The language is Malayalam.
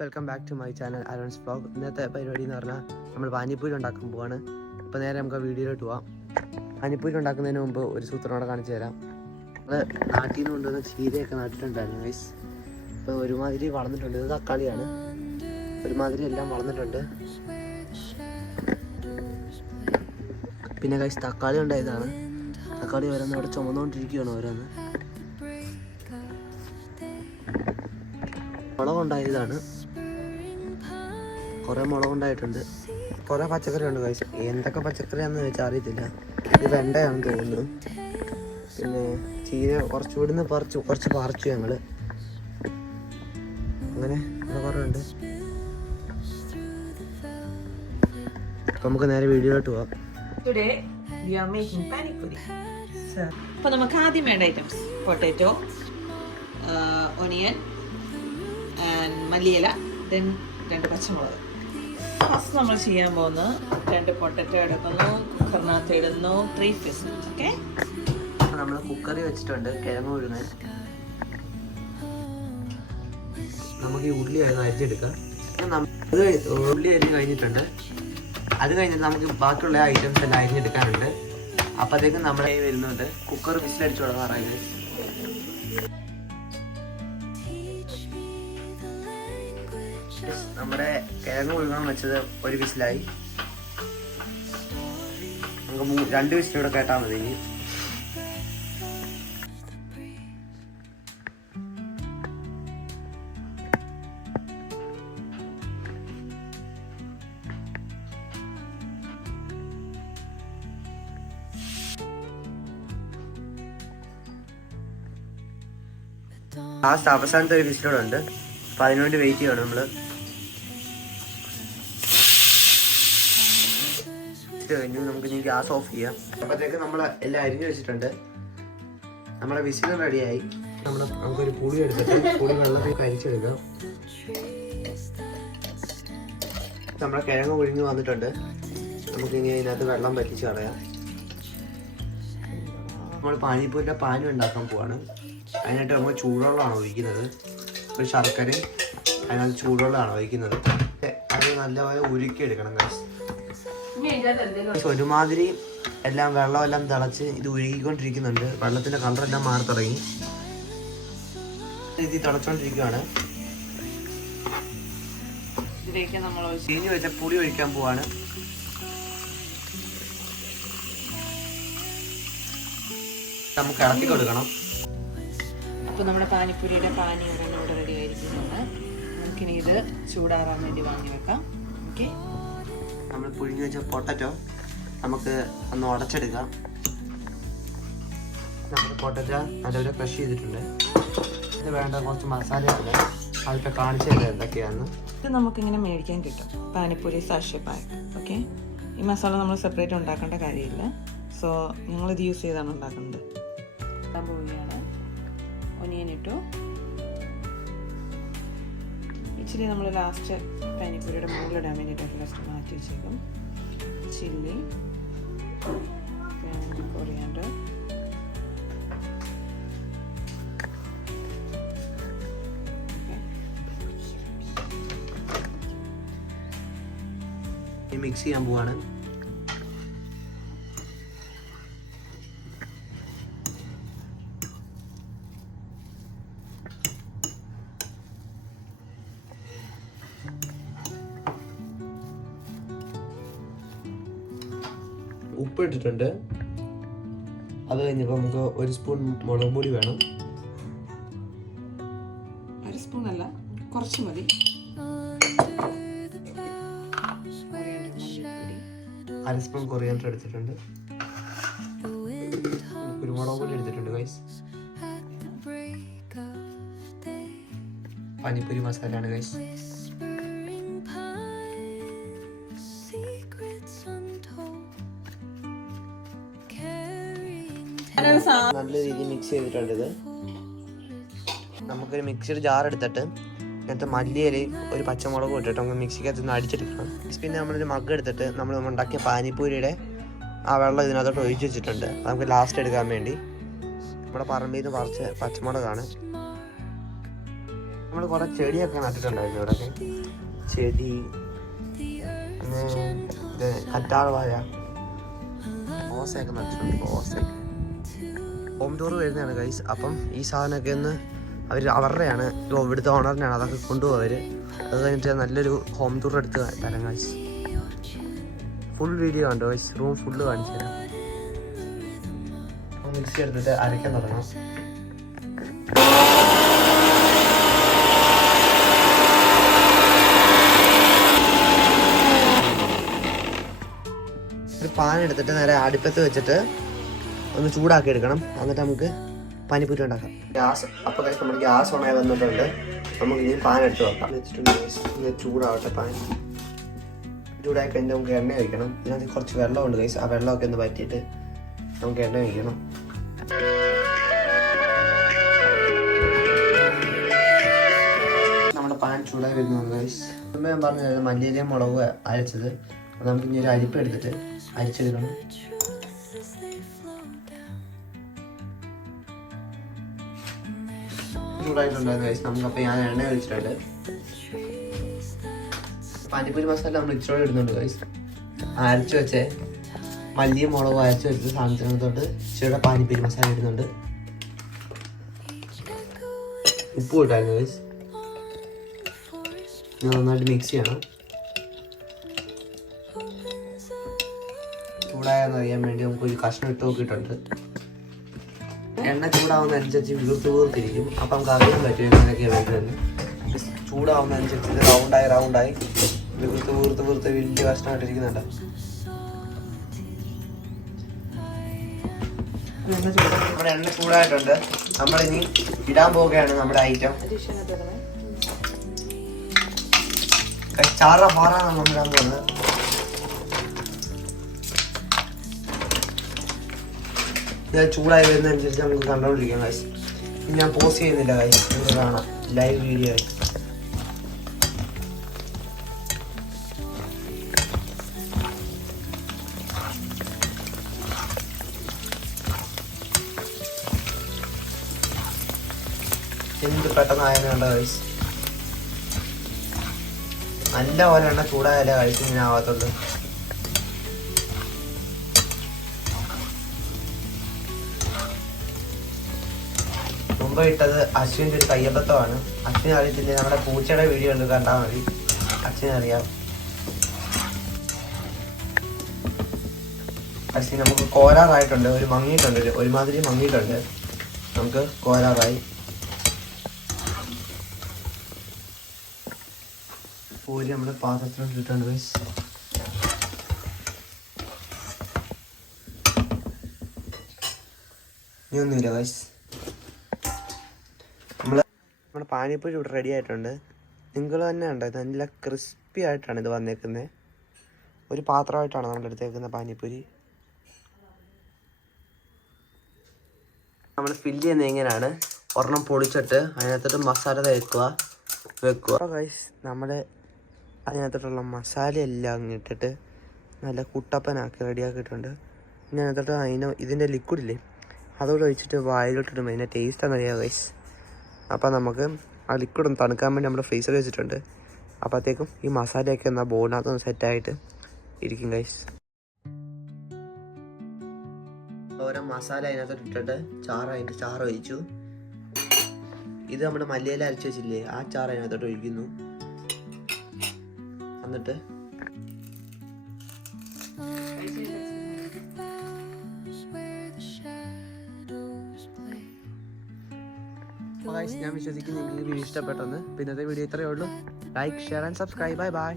Welcome back to my channel Aaron's vlog. ഇന്നത്തെ പരിപാടി എന്ന് പറഞ്ഞാൽ നമ്മൾ പാനിപ്പൂരി ഉണ്ടാക്കാൻ പോവാണ്. അപ്പോൾ നേരെ നമുക്ക് വീഡിയോയിലോട്ട് പോവാം. പാനിപ്പൂരി ഉണ്ടാക്കുന്നതിന് മുമ്പ് ഒരു സൂത്രനോടെ കാണിച്ചു തരാം. നമ്മൾ നാട്ടിൽ നിന്ന് കൊണ്ടുവന്ന ചീരയൊക്കെ നട്ടിട്ടുണ്ടായിരുന്നു ഗൈസ്. ഇപ്പോൾ ഒരുമാതിരി വളർന്നിട്ടുണ്ട്. ഇത് തക്കാളിയാണ്. ഒരുമാതിരി എല്ലാം വളർന്നിട്ടുണ്ട്. പിന്നെ ഗൈസ് തക്കാളി ഉണ്ടായതാണ്. തക്കാളി ഓരോന്ന് അവിടെ ചുമന്നുകൊണ്ടിരിക്കുകയാണ് ഓരോന്ന്. മുളകുണ്ടായതാണ്. കുറേ മുളകുണ്ടായിട്ടുണ്ട്. കുറേ പച്ചക്കറി ഉണ്ട് ഗൈസ്. എന്തൊക്കെ പച്ചക്കറിയാണെന്ന് വെച്ചാൽ അറിയത്തില്ല. ഇത് വെണ്ടയാണെന്ന് തോന്നുന്നു. പിന്നെ ചീര കുറച്ചുകൂടി കുറച്ച് പറിച്ചു ഞങ്ങൾ. അങ്ങനെ ഇവിടെ കുറേ ഉണ്ട്. അപ്പം നമുക്ക് നേരെ വീഡിയോയിലോട്ട് പോവാം. Today we are making pani puri. അപ്പോൾ നമുക്ക് ആദ്യം വേണ്ട ഐറ്റംസ് പൊട്ടാറ്റോ, ഒനിയൻ ആൻഡ് മല്ലിയില, ദെൻ 2 പച്ചമുളക്. ഫസ്റ്റ് നമ്മൾ ചെയ്യാൻ പോകുന്നത് 2 പൊട്ടാറ്റോ എടുക്കുന്നു, കുക്കറിനകത്ത് ഇടുന്നു, 3 ഫിസ്. ഓക്കെ, നമ്മൾ കുക്കറി വെച്ചിട്ടുണ്ട് കിഴങ്ങ് ഉഴുന്ന്. നമുക്ക് ഈ ഉള്ളി അരിഞ്ഞെടുക്കാം. ഉള്ളി അരിഞ്ഞ് കഴിഞ്ഞിട്ടുണ്ട്. അത് കഴിഞ്ഞിട്ട് നമുക്ക് ബാക്കിയുള്ള ഐറ്റംസ് എല്ലാം അരിഞ്ഞെടുക്കാനുണ്ട്. അപ്പോഴത്തേക്കും നമ്മളെ വരുന്നുണ്ട് കുക്കർ വിസിലടിച്ചു തുടങ്ങാറായത്. നമ്മുടെ കിഴങ്ങ് മുഴുവൻ വെച്ചത് 1 വിസിലായി. നമുക്ക് 2 വിസിലൂടെ കേട്ടാൽ മതി. ഇനി ലാസ്റ്റ് അവസാനത്തെ 1 വിസിലൂടെ ഉണ്ട്. അപ്പം അതിനുവേണ്ടി വെയിറ്റ് ചെയ്യണം നമ്മൾ. കഴിഞ്ഞു. നമുക്ക് ഇനി ഗ്യാസ് ഓഫ് ചെയ്യാം. അപ്പോഴത്തേക്ക് നമ്മൾ എല്ലാം അരിഞ്ഞു വെച്ചിട്ടുണ്ട്. നമ്മുടെ വിസിൽ റെഡിയായി. നമുക്കൊരു പുളി എടുത്തിട്ട് പുളി വെള്ളത്തിൽ കരിച്ചെടുക്കാം. നമ്മുടെ കിഴങ്ങ് ഒഴിഞ്ഞു വന്നിട്ടുണ്ട്. നമുക്കിനി അതിനകത്ത് വെള്ളം പറ്റിച്ച് കളയാം. നമ്മൾ പാനിപ്പൂരിൻ്റെ പാനി ഉണ്ടാക്കാൻ പോവാണ്. അതിനായിട്ട് നമ്മൾ ചൂടുവെള്ളമാണ് ഒഴിക്കുന്നത്. ഒരു ശർക്കരയും അതിനകത്ത് ചൂടുവെള്ളമാണ് ഒഴിക്കുന്നത്. അത് നല്ലപോലെ ഉരുക്കിയെടുക്കണം ഗൈസ്. ഒരുമാതിരി എല്ലാം വെള്ളമെല്ലാം തിളച്ച് ഇത് ഉരുകിക്കൊണ്ടിരിക്കുന്നുണ്ട്. വെള്ളത്തിന്റെ കളറെല്ലാം മാറി തുടങ്ങി. ഇത് തിളച്ചോണ്ടിരിക്കുകയാണ്. ഇതിലേക്ക് നമ്മൾ ചീഞ്ഞു വെച്ച പുളി ഒഴിക്കാൻ പോവാണ്. നമുക്ക് ഇളക്കി കൊടുക്കണം. അപ്പോൾ നമ്മുടെ പാനിപ്പൂരിയുടെ പാനി ഇവിടെ റെഡി ആയിരിക്കുന്നുണ്ട്. നമുക്കിനി ഇത് ചൂടാറാൻ വേണ്ടി വാങ്ങി വെക്കാം. ഓക്കെ, നമ്മൾ പുഴുങ്ങി വെച്ച പൊട്ടറ്റോ നമുക്ക് ഒന്ന് ഉടച്ചെടുക്കാം. നമ്മൾ പൊട്ടറ്റോ നല്ലപോലെ ക്രഷ് ചെയ്തിട്ടുണ്ട്. ഇത് വേണ്ട കുറച്ച് മസാലയുണ്ട്. അതിപ്പോൾ കാണിച്ചു തരാം എന്തൊക്കെയാണെന്ന്. ഇത് നമുക്കിങ്ങനെ മേടിക്കാൻ കിട്ടും, പാനിപ്പൂരി സാഷെ പാക്ക്. ഓക്കെ, ഈ മസാല നമ്മൾ സെപ്പറേറ്റ് ഉണ്ടാക്കേണ്ട കാര്യമില്ല. സോ ഞങ്ങളിത് യൂസ് ചെയ്താണ് ഉണ്ടാക്കുന്നത്. ഇടാൻ പോവുകയാണ്. ഒനിയൻ ഇട്ടു. ഇച്ചിരി നമ്മൾ ലാസ്റ്റ് പാനിപ്പൂരിയുടെ മുകളിലിടാൻ വേണ്ടിയിട്ട് ലാസ്റ്റ് മാറ്റി വെച്ചേക്കും. ചില്ലി, കൊറിയാണ്ടർ, മിക്സ് ചെയ്യാൻ പോവാണ്. ഉപ്പ് ഇട്ടിട്ടുണ്ട്. അത് കഴിഞ്ഞപ്പോൾ നമുക്ക് 1 സ്പൂൺ മുളക് പൊടി വേണം. 1 സ്പൂൺ അല്ല, കുറച്ച് മതി. 1 സ്പൂൺ കൊറിയാണ്ടർ എടുത്തിട്ടുണ്ട്. കുരുമുളക് പൊടി എടുത്തിട്ടുണ്ട് ഗൈസ്. പാനിപ്പൂരി മസാലയാണ് ഗൈസ്. നല്ല രീതിയിൽ മിക്സ് ചെയ്തിട്ടുണ്ട്. ഇത് നമുക്കൊരു മിക്സിയുടെ ജാർ എടുത്തിട്ട് ഇതിനകത്ത് മല്ലിയിലയും 1 പച്ചമുളകും ഇട്ടിട്ട് നമുക്ക് മിക്സിക്കകത്ത് നിന്ന് അടിച്ചെടുക്കണം. പിന്നെ നമ്മളൊരു മഗ് എടുത്തിട്ട് നമ്മൾ ഉണ്ടാക്കിയ പാനിപ്പൂരിയുടെ ആ വെള്ളം ഇതിനകത്തോട്ട് ഒഴിച്ച് വെച്ചിട്ടുണ്ട്. നമുക്ക് ലാസ്റ്റ് എടുക്കാൻ വേണ്ടി. നമ്മുടെ പറമ്പിൽ നിന്ന് പറിച്ച പച്ചമുളകാണ്. നമ്മൾ കുറേ ചെടിയൊക്കെ നട്ടിട്ടുണ്ടായിരുന്നു ഇവിടെയൊക്കെ. ചെടി, കറ്റാർ വാഴ, ഓസയൊക്കെ നട്ടിട്ടുണ്ട്. ഓസയൊക്കെ ഹോം ടൂർ വരുന്നതാണ് ഗൈസ്. അപ്പം ഈ സാധനമൊക്കെ ഒന്ന് അവരുടെയാണ്, ഇവിടുത്തെ ഓണറിനാണ് അതൊക്കെ കൊണ്ടുപോകും അവർ. അത് കഴിഞ്ഞിട്ട് നല്ലൊരു ഹോം ടൂർ എടുത്ത് തരാം ഗൈസ്. ഫുൾ വീഡിയോ കണ്ടോ ഗൈസ്, റൂം ഫുള്ള് കാണിച്ചു തരാം. മിക്സി എടുത്തിട്ട് അരയ്ക്കാൻ തുടങ്ങാം. ഒരു പാൻ എടുത്തിട്ട് നേരെ അടുപ്പത്ത് വെച്ചിട്ട് ഒന്ന് ചൂടാക്കി എടുക്കണം. എന്നിട്ട് നമുക്ക് പാനിപ്പൂരി ഉണ്ടാക്കാം. ഗ്യാസ് അപ്പോൾ കഴിച്ച് നമ്മൾ ഗ്യാസ് ഓണായി വന്നിട്ടുണ്ട്. നമുക്ക് ഇനി പാൻ എടുത്ത് വെക്കാം. വെച്ചിട്ടുണ്ട് ചൂടാവട്ടെ. പാൻ ചൂടായി കഴിഞ്ഞാൽ നമുക്ക് എണ്ണ ഒഴിക്കണം. ഇതിനകത്ത് കുറച്ച് വെള്ളമുണ്ട് ഗൈസ്. ആ വെള്ളമൊക്കെ ഒന്ന് പറ്റിയിട്ട് നമുക്ക് എണ്ണ ഒഴിക്കണം. നമ്മുടെ പാൻ ചൂടായി വരുന്നതാണ് ഗൈസ്. മുമ്പ് ഞാൻ പറഞ്ഞത് മല്ലിയിലയും മുളക് അരച്ചത്. അപ്പോൾ നമുക്ക് ഇനി ഒരു അരിപ്പ് എടുത്തിട്ട് അരിച്ചെടുക്കണം. ചൂടായിട്ടുണ്ടായിരുന്നു ഗൈസ്. നമുക്കപ്പോൾ ഞാൻ എണ്ണ ഒഴിച്ചിട്ടുണ്ട്. പാനിപ്പൂരി മസാല നമ്മൾ ഇച്ചിരി ഇടുന്നുണ്ട് ഗൈസ്. അരച്ച് വെച്ചേ മല്ലിയും മുളകും അരച്ച് വെച്ച സാധനത്തിനകത്തോട്ട് ഇച്ചിരിയുടെ പാനിപ്പൂരി മസാല ഇടുന്നുണ്ട്. ഉപ്പും ഇട്ടായിരുന്നു ഗൈസ്. ഞാൻ നന്നായിട്ട് മിക്സ് ചെയ്യണം. ചൂടായെന്നറിയാൻ വേണ്ടി നമുക്കൊരു കഷ്ണം ഇട്ട് നോക്കിയിട്ടുണ്ട്. എണ്ണ ചൂടാവുന്നതനുസരിച്ച് വീർത്തിരിക്കും. അപ്പം നമുക്ക് അറിയാൻ പറ്റും എങ്ങനെയൊക്കെയാണ് വേണ്ടതെന്ന്. ചൂടാവുന്നതനുസരിച്ച് റൗണ്ടായി വീർത്ത് വലിയ കഷ്ണമായിട്ടിരിക്കുന്നുണ്ട്. നമ്മുടെ എണ്ണ ചൂടായിട്ടുണ്ട്. നമ്മളിനി ഇടാൻ പോവുകയാണ് നമ്മുടെ ഐറ്റം. ചാറ പാറാണ് നമ്മൾ ഇടാൻ പോകുന്നത്. ഇത് ചൂടായി വരുന്നതനുസരിച്ച് നമുക്ക് കണ്ടുകൊണ്ടിരിക്കാം ഗൈസ്. ഞാൻ പോസ്റ്റ് ചെയ്യുന്നില്ല ഗൈസ്, നിങ്ങൾക്ക് കാണാം ലൈവ് വീഡിയോ ആയി. എന്ത് പെട്ടെന്നായെന്ന് കണ്ട ഗൈസ്. നല്ല പോലെ എണ്ണ ചൂടായാലേ കഴിച്ച് ഇങ്ങനെ ആവാത്തുള്ളൂ. മുമ്പ് ഇട്ടത് അശ്വിൻ്റെ ഒരു കയ്യബദ്ധമാണ്. അശ്വിന് അറിയത്തില്ല. നമ്മുടെ പൂച്ചയുടെ വീഡിയോ ഉണ്ട്, കണ്ടാൽ മതി. അശ്വിനറിയാം. അശ്വിൻ നമുക്ക് കോരാറായിട്ടുണ്ട്. ഒരു മങ്ങിയിട്ടുണ്ട്, ഒരുമാതിരി മങ്ങിയിട്ടുണ്ട്. നമുക്ക് കോരാറായി. പൂരി നമ്മുടെ പാത്രത്തിലോട്ട് ഇട്ടിട്ടുണ്ട് ഗൈസ്. ഇനി ഒന്നുമില്ല ഗൈസ്. നമ്മുടെ പാനിപ്പൂരി ഇവിടെ റെഡി ആയിട്ടുണ്ട്. നിങ്ങൾ തന്നെ ഉണ്ട്, നല്ല ക്രിസ്പി ആയിട്ടാണ് ഇത് വന്നേക്കുന്നത്. ഒരു പാത്രമായിട്ടാണ് നമ്മൾ എടുത്തേക്കുന്ന പാനിപ്പൂരി. നമ്മൾ ഫില്ല് ചെയ്യുന്നത് എങ്ങനെയാണ്, ഒരെണ്ണം പൊളിച്ചിട്ട് അതിനകത്തോട്ട് മസാല വെക്കുക ഗൈസ്. നമ്മൾ അതിനകത്തോട്ടുള്ള മസാല എല്ലാം അങ്ങ് ഇട്ടിട്ട് നല്ല കുട്ടപ്പനാക്കി റെഡിയാക്കിയിട്ടുണ്ട്. ഇനി അതിനകത്തോട്ട് ഇതിൻ്റെ ലിക്വിഡില്ലേ അതോടെ ഒഴിച്ചിട്ട് വായിലോട്ടിടുമ്പോൾ അതിൻ്റെ ടേസ്റ്റ് എന്നറിയാം ഗൈസ്. അപ്പോൾ നമുക്ക് ആ ലിക്വിഡ് ഒന്ന് തണുക്കാൻ വേണ്ടി നമ്മുടെ ഫ്രീസറിൽ വെച്ചിട്ടുണ്ട്. അപ്പോഴത്തേക്കും ഈ മസാലയൊക്കെ എന്നാൽ ബോളിനകത്തൊന്ന് സെറ്റായിട്ട് ഇരിക്കും ഗൈസ്. ഓരോ മസാല അതിനകത്തോട്ട് ഇട്ടിട്ട് ചാറ് ഒഴിച്ചു. ഇത് നമ്മൾ മല്ലിയില അരച്ച് വെച്ചില്ലേ, ആ ചാറ് അതിനകത്തോട്ട് ഒഴിക്കുന്നു. എന്നിട്ട് ഞാൻ വിശ്വസിക്കുന്നു നിങ്ങൾക്ക് വീഡിയോ ഇഷ്ടപ്പെട്ടെന്ന്. പിന്നത്തെ വീഡിയോ ഇത്രയേ ഉള്ളൂ. Like, share and subscribe. By.